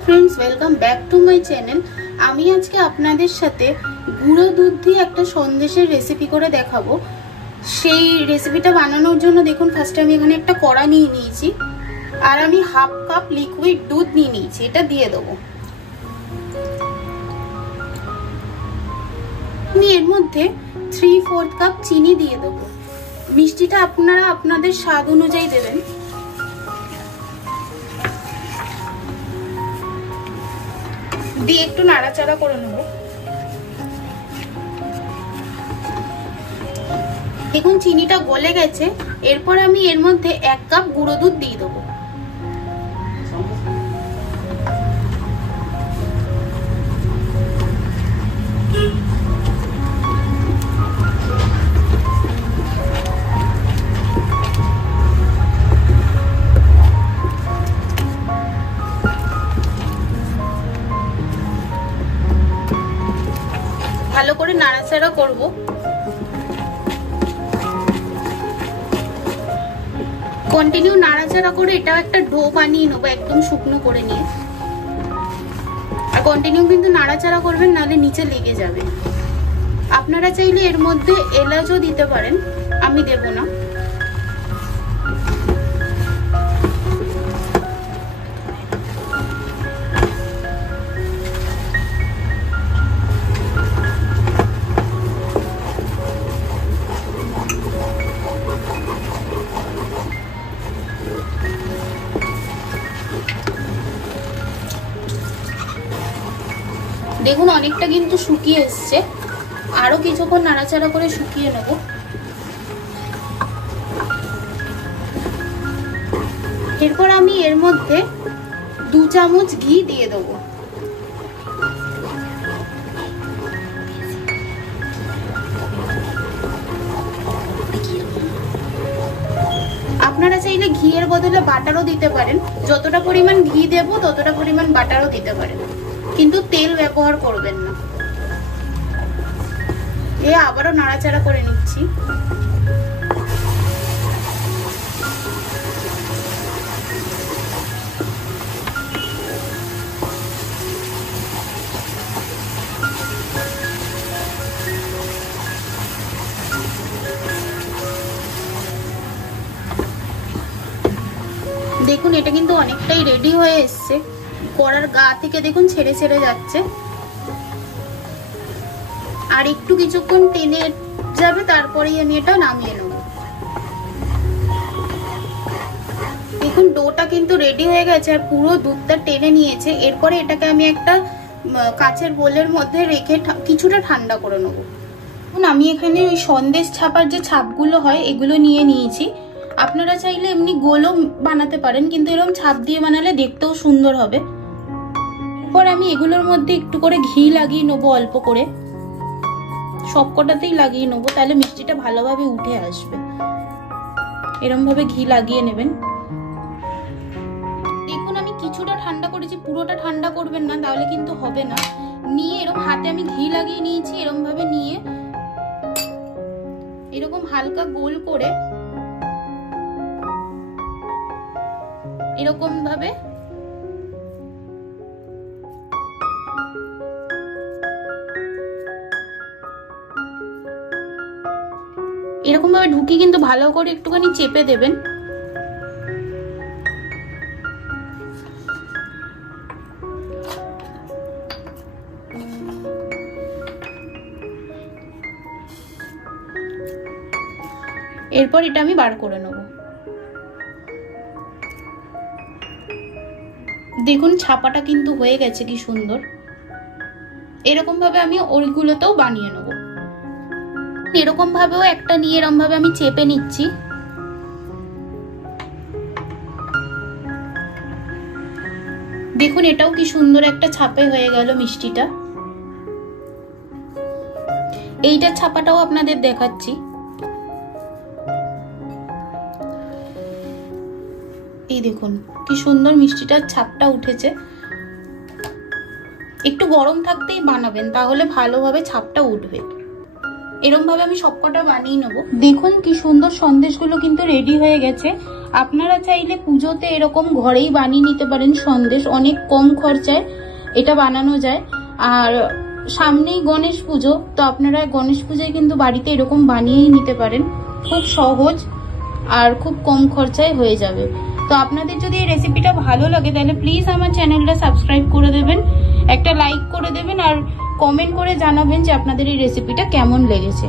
Friends welcome back to my channel. আমি আজকে আপনাদের সাথে গুঁড়ো দুধ দিয়ে একটা সন্দেশের রেসিপি করে দেখাবো। সেই রেসিপিটা বানানোর জন্য দেখুন ফার্স্টে আমি এখানে একটা কড়া নিয়ে নিয়েছি আর আমি হাফ কাপ লিকুইড দুধ নিয়ে নিয়েছি, এটা দিয়ে দেবো। আমি এর মধ্যে 3/4 কাপ চিনি দিয়ে দেবো। মিষ্টিটা আপনারা আপনাদের স্বাদ অনুযায়ী দেবেন। দিয়ে একটু নাড়াচাড়া করে নেব। দেখুন চিনিটা গলে গেছে। এরপর আমি এর মধ্যে 1 কাপ গুঁড়ো দুধ দিয়ে দেবো। ভালো করে নাড়াচাড়া করব। কন্টিনিউ নাড়াচাড়া করে এটা একটা ডো বানিয়ে নেবো, একদম শুকনো করে নিয়ে। আর কন্টিনিউ কিন্তু নাড়াচাড়া করবেন, নাহলে নিচে লেগে যাবে। আপনারা চাইলে এর মধ্যে এলাচও দিতে পারেন, আমি দেব না। দেখুন অনেকটা কিন্তু শুকিয়ে এসছে, আরো কিছুক্ষণ নাড়াচাড়া করে শুকিয়ে নেব। এরপর আমি এর মধ্যে 2 চামচ ঘি দিয়ে দেবো। আপনারা চাইলে ঘিয়ের বদলে বাটারও দিতে পারেন। যতটা পরিমাণ ঘি দেব ততটা পরিমাণ বাটারও দিতে পারেন, কিন্তু তেল ব্যবহার করবেন না। আবারও নাড়াচাড়া করে নিচ্ছি। দেখুন এটা কিন্তু অনেকটাই রেডি হয়ে এসছে। কড়ার গা থেকে দেখুন ছেড়ে ছেড়ে যাচ্ছে, আর একটু কিছুক্ষণ টেনে যাবে, তারপরেই আমি এটা নামিয়ে নেব। দেখুন ডোটা কিন্তু রেডি হয়ে গেছে আর পুরো দুধটা টেনে নিয়েছে। এরপরে এটাকে আমি একটা কাচের বোলের মধ্যে রেখে কিছুটা ঠান্ডা করে নেব। আমি এখানে ওই সন্দেশ ছাপার যে ছাপগুলো হয় এগুলো নিয়ে নিয়েছি। আপনারা চাইলে এমনি গোলও বানাতে পারেন, কিন্তু এরকম ছাপ দিয়ে বানালে দেখতেও সুন্দর হবে। এরপর আমি এগুলোর মধ্যে একটু করে ঘি লাগিয়ে নেবো, অল্প করে সবকটাতেই লাগিয়ে নেবো, তাহলে মিষ্টিটা ভালোভাবে উঠে আসবে। এরকম ভাবে ঘি লাগিয়ে নেবেন। দেখুন আমি কিছুটা ঠান্ডা করেছি, পুরোটা ঠান্ডা করবেন না, তাহলে কিন্তু হবে না। নিয়ে এরকম হাতে আমি ঘি লাগিয়ে নিয়েছি। এরকম ভাবে নিয়ে এরকম হালকা গোল করে এরকম ভাবে ঢুকিয়ে কিন্তু ভালো করে একটুখানি চেপে দেবেন। এরপর এটা আমি বার করে নেব। দেখুন ছাপাটা কিন্তু হয়ে গেছে কি সুন্দর। এরকম ভাবে আমি ওইগুলোতেও বানিয়ে নেব। এরকম ভাবেও একটা নিয়ে এরকম ভাবে আমি চেপে নিচ্ছি। দেখুন এটাও কি সুন্দর একটা ছাপে হয়ে গেল মিষ্টিটা। এইটার ছাপাটাও আপনাদের দেখাচ্ছি। এই দেখুন কি সুন্দর মিষ্টিটার ছাপটা উঠেছে। একটু গরম থাকতেই বানাবেন, তাহলে ভালোভাবে ছাপটা উঠবে। এরকম ভাবে আমি সবকটা বানিয়ে নেবো। দেখুন কি সুন্দর সন্দেশগুলো কিন্তু রেডি হয়ে গেছে। আপনারা চাইলে পুজোতে এরকম ঘরেই বানিয়ে নিতে পারেন সন্দেশ, অনেক কম খরচায় এটা বানানো যায়। আর সামনেই গণেশ পুজো, তো আপনারা গণেশ পুজোয় কিন্তু বাড়িতে এরকম বানিয়েই নিতে পারেন, খুব সহজ আর খুব কম খরচায় হয়ে যাবে। তো আপনাদের যদি এই রেসিপিটা ভালো লাগে তাহলে প্লিজ আমার চ্যানেলটা সাবস্ক্রাইব করে দেবেন, একটা লাইক করে দেবেন আর কমেন্ট করে জানাবেন যে আপনাদের এই রেসিপিটা কেমন লেগেছে।